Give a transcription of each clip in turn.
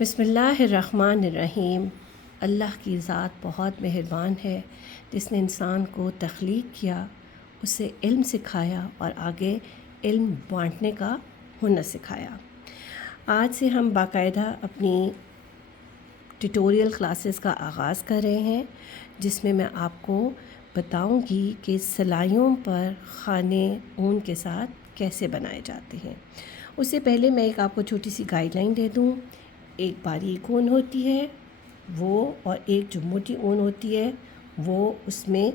बिस्मिल्लाहिर्रहमानिर्रहीम। अल्लाह की ज़ात बहुत मेहरबान है जिसने इंसान को तख्लीक किया, उसे इल्म सिखाया और आगे इल्म बांटने का हुनर सिखाया। आज से हम बाकायदा अपनी ट्यूटोरियल क्लासेस का आगाज़ कर रहे हैं, जिसमें मैं आपको बताऊंगी कि सिलाइयों पर खाने ऊन के साथ कैसे बनाए जाते हैं। उससे पहले मैं एक आपको छोटी सी गाइडलाइन दे दूं। एक बारीक ऊन होती है वो, और एक जो मोटी ऊन होती है वो, उसमें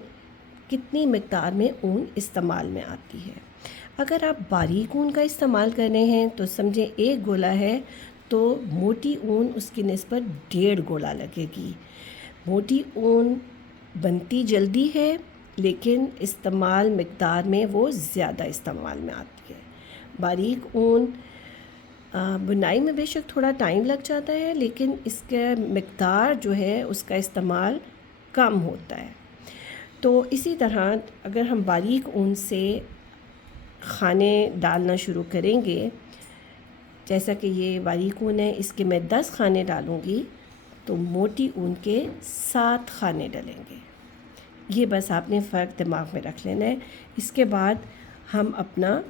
कितनी मिक़दार में ऊन इस्तेमाल में आती है। अगर आप बारीक ऊन का इस्तेमाल कर रहे हैं तो समझें एक गोला है तो मोटी ऊन उसकी निस्बत 1.5 गोला लगेगी। मोटी ऊन बनती जल्दी है लेकिन इस्तेमाल मिक़दार में वो ज़्यादा इस्तेमाल में आती है। बारीक ऊन बुनाई में बेशक थोड़ा टाइम लग जाता है लेकिन इसका मिक़दार जो है उसका इस्तेमाल कम होता है। तो इसी तरह अगर हम बारीक ऊन से खाने डालना शुरू करेंगे, जैसा कि ये बारीक ऊन है, इसके मैं 10 खाने डालूँगी तो मोटी ऊन के 7 खाने डलेंगे। ये बस आपने फ़र्क दिमाग में रख लेना है। इसके बाद हम अपना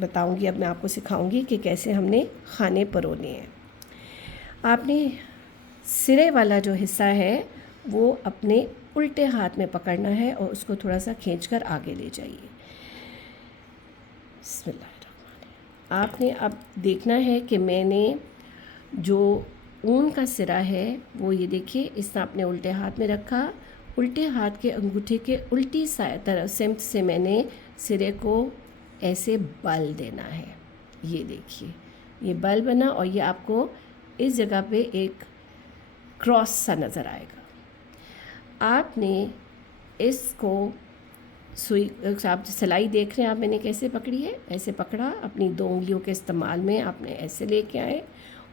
बताऊंगी, अब मैं आपको सिखाऊंगी कि कैसे हमने खाने परोने हैं। आपने सिरे वाला जो हिस्सा है वो अपने उल्टे हाथ में पकड़ना है और उसको थोड़ा सा खींचकर आगे ले जाइए। बिस्मिल्लाह। आपने अब देखना है कि मैंने जो ऊन का सिरा है वो, ये देखिए, इस आपने उल्टे हाथ में रखा। उल्टे हाथ के अंगूठे के उल्टी तरफ सिमत से मैंने सिरे को ऐसे बल देना है। ये देखिए, ये बल बना और ये आपको इस जगह पे एक क्रॉस सा नज़र आएगा। आपने इसको सुई, आप सिलाई देख रहे हैं, आप मैंने कैसे पकड़ी है, ऐसे पकड़ा, अपनी 2 उंगलियों के इस्तेमाल में आपने ऐसे लेके आए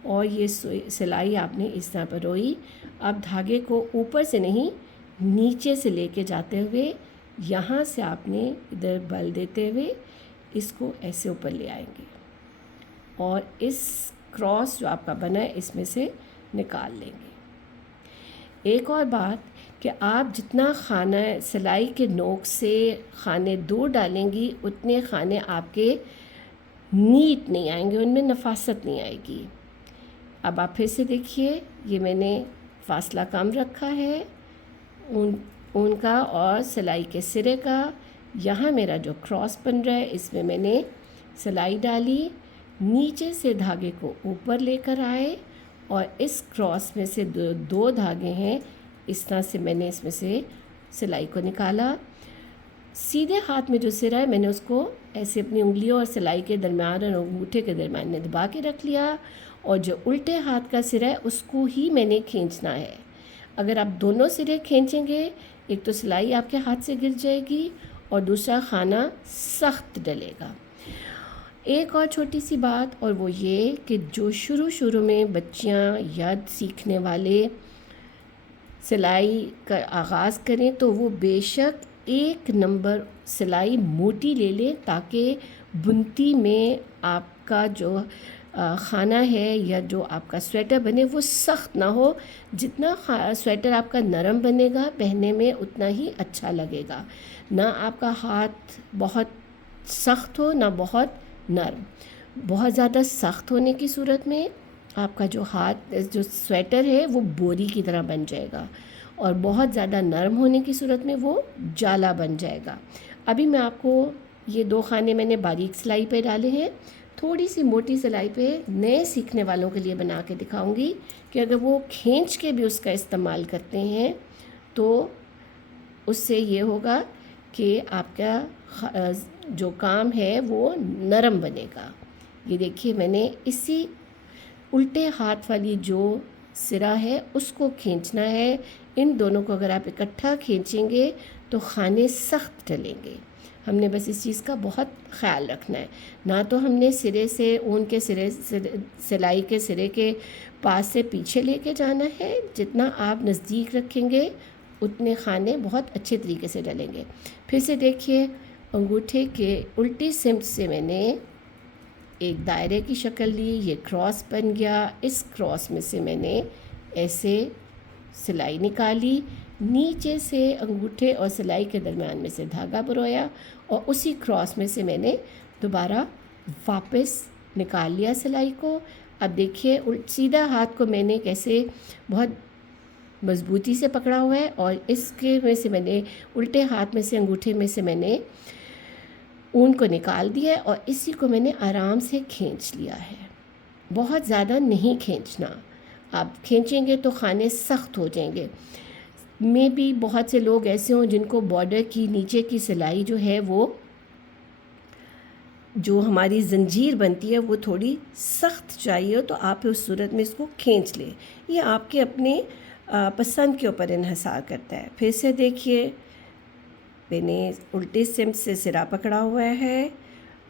और ये सिलाई आपने इस तरह पर रोई। अब धागे को ऊपर से नहीं नीचे से लेके जाते हुए यहाँ से आपने इधर बल देते हुए इसको ऐसे ऊपर ले आएंगे और इस क्रॉस जो आपका बना है इसमें से निकाल लेंगे। एक और बात कि आप जितना खाना सिलाई के नोक से खाने दूर डालेंगी उतने खाने आपके नीट नहीं आएंगे, उनमें नफासत नहीं आएगी। अब आप फिर से देखिए, ये मैंने फासला कम रखा है ऊन का और सिलाई के सिरे का। यहाँ मेरा जो क्रॉस बन रहा है इसमें मैंने सिलाई डाली, नीचे से धागे को ऊपर लेकर आए और इस क्रॉस में से दो धागे हैं, इस तरह से मैंने इसमें से सिलाई को निकाला। सीधे हाथ में जो सिरा है मैंने उसको ऐसे अपनी उंगलियों और सिलाई के दरमियान और अंगूठे के दरमियान में दबा के रख लिया और जो उल्टे हाथ का सिरा है उसको ही मैंने खींचना है। अगर आप दोनों सिरे खींचेंगे, एक तो सिलाई आपके हाथ से गिर जाएगी और दूसरा खाना सख्त डलेगा। एक और छोटी सी बात, और वो ये कि जो शुरू में बच्चियां या सीखने वाले सिलाई का आगाज़ करें तो वो बेशक 1 नंबर सिलाई मोटी ले लें ताकि बुनती में आपका जो खाना है या जो आपका स्वेटर बने वो सख्त ना हो। जितना स्वेटर आपका नरम बनेगा पहनने में उतना ही अच्छा लगेगा। ना आपका हाथ बहुत सख्त हो ना बहुत नरम। बहुत ज़्यादा सख्त होने की सूरत में आपका जो हाथ जो स्वेटर है वो बोरी की तरह बन जाएगा और बहुत ज़्यादा नरम होने की सूरत में वो जाला बन जाएगा। अभी मैं आपको ये 2 खाने मैंने बारीक सिलाई पे डाले हैं, थोड़ी सी मोटी सिलाई पे नए सीखने वालों के लिए बना के दिखाऊंगी कि अगर वो खींच के भी उसका इस्तेमाल करते हैं तो उससे ये होगा कि आपका जो काम है वो नरम बनेगा। ये देखिए, मैंने इसी उल्टे हाथ वाली जो सिरा है उसको खींचना है। इन दोनों को अगर आप इकट्ठा खींचेंगे तो खाने सख्त डलेंगे। हमने बस इस चीज़ का बहुत ख्याल रखना है। ना तो हमने सिरे से ऊन के सिलाई के सिरे के पास से पीछे लेके जाना है, जितना आप नज़दीक रखेंगे उतने खाने बहुत अच्छे तरीके से डलेंगे। फिर से देखिए, अंगूठे के उल्टी सिमत से मैंने एक दायरे की शक्ल ली, ये क्रॉस बन गया। इस क्रॉस में से मैंने ऐसे सिलाई निकाली, नीचे से अंगूठे और सिलाई के दरमियान में से धागा परोया और उसी क्रॉस में से मैंने दोबारा वापस निकाल लिया सिलाई को। अब देखिए सीधा हाथ को मैंने कैसे बहुत मज़बूती से पकड़ा हुआ है और इसके में से मैंने उल्टे हाथ में से अंगूठे में से मैंने ऊन को निकाल दिया है और इसी को मैंने आराम से खींच लिया है। बहुत ज़्यादा नहीं खींचना, आप खींचेंगे तो खाने सख्त हो जाएंगे। में भी बहुत से लोग ऐसे हों जिनको बॉर्डर की नीचे की सिलाई जो है वो जो हमारी ज़ंजीर बनती है वो थोड़ी सख्त चाहिए, तो आप उस सूरत में इसको खींच लें। ये आपके अपने पसंद के ऊपर इन्हिसार करता है। फिर से देखिए मैंने उल्टे सिम से सिरा पकड़ा हुआ है,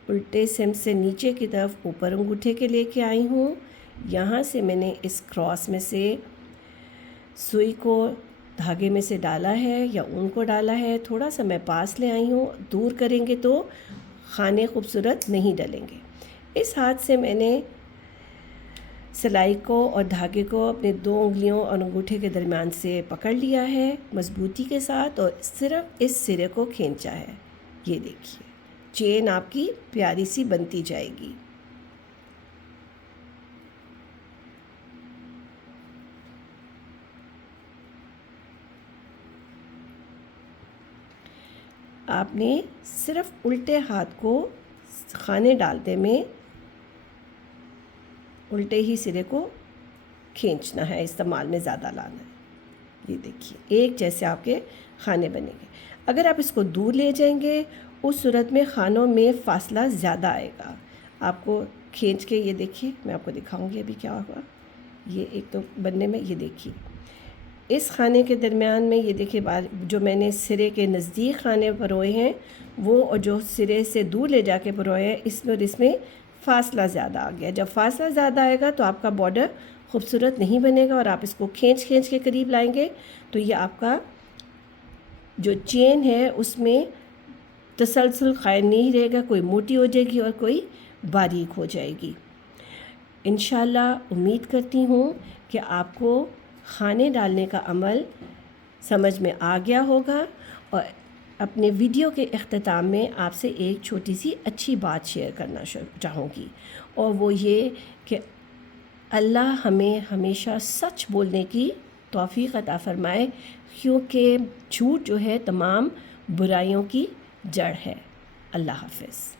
उल्टे सिम से नीचे की तरफ ऊपर अंगूठे के लेके आई हूँ। यहाँ से मैंने इस क्रॉस में से सुई को धागे में से डाला है या ऊन को डाला है, थोड़ा सा मैं पास ले आई हूँ। दूर करेंगे तो खाने खूबसूरत नहीं डलेंगे। इस हाथ से मैंने सिलाई को और धागे को अपने 2 उंगलियों और अंगूठे के दरमियान से पकड़ लिया है मज़बूती के साथ और सिर्फ इस सिरे को खींचा है। ये देखिए चेन आपकी प्यारी सी बनती जाएगी। आपने सिर्फ उल्टे हाथ को खाने डालते में उल्टे ही सिरे को खींचना है, इस्तेमाल में ज़्यादा लाना है। ये देखिए एक जैसे आपके खाने बनेंगे। अगर आप इसको दूर ले जाएंगे उस सूरत में खानों में फ़ासला ज़्यादा आएगा। आपको खींच के ये देखिए मैं आपको दिखाऊंगी अभी क्या हुआ। ये एक तो बनने में ये देखिए इस खाने के दरमियान में ये देखिए जो मैंने सिरे के नज़दीक खाने परोए हैं वो और जो सिरे से दूर ले जाके परोए हैं इसमें और इसमें फ़ासला ज़्यादा आ गया। जब फ़ासला ज़्यादा आएगा तो आपका बॉर्डर खूबसूरत नहीं बनेगा और आप इसको खींच खींच के करीब लाएंगे तो ये आपका जो चेन है उसमें तसलसल कायम नहीं रहेगा, कोई मोटी हो जाएगी और कोई बारीक हो जाएगी। इंशाल्लाह उम्मीद करती हूँ कि आपको खाने डालने का अमल समझ में आ गया होगा और अपने वीडियो के इख्तिताम में आपसे एक छोटी सी अच्छी बात शेयर करना चाहूँगी और वो ये कि अल्लाह हमें हमेशा सच बोलने की तौफ़ीक़ अता फ़रमाए, क्योंकि झूठ जो है तमाम बुराइयों की जड़ है। अल्लाह हाफ़िज़।